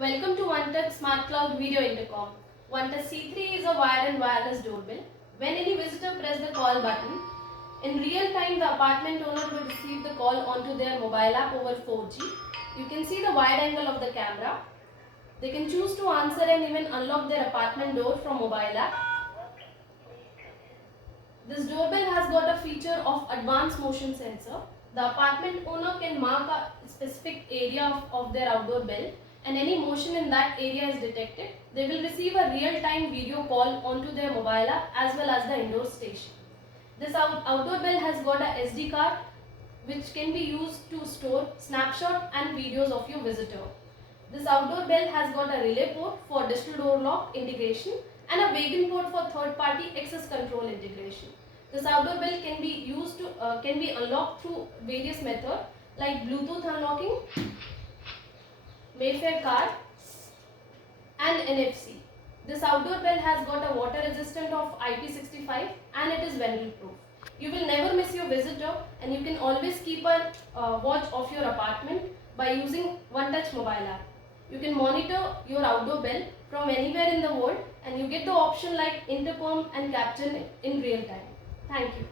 Welcome to OneTouch Smart Cloud Video Intercom. OneTouch C3 is a wired and wireless doorbell. When any visitor press the call button, in real time the apartment owner will receive the call onto their mobile app over 4G. You can see the wide angle of the camera. They can choose to answer and even unlock their apartment door from mobile app. This doorbell has got a feature of advanced motion sensor. The apartment owner can mark a specific area of their outdoor bell, and any motion in that area is detected. They will receive a real-time video call onto their mobile app as well as the indoor station. This outdoor bell has got a SD card which can be used to store snapshot and videos of your visitor. This outdoor bell has got a relay port for digital door lock integration and a wagon port for third-party access control integration. This outdoor bell can be unlocked through various methods like Bluetooth unlocking, Mayfair card, and NFC. This outdoor bell has got a water resistant of IP65 and it is vandal proof. You will never miss your visitor, and you can always keep a watch of your apartment by using OneTouch mobile app. You can monitor your outdoor bell from anywhere in the world, and you get the option like intercom and capture in real time. Thank you.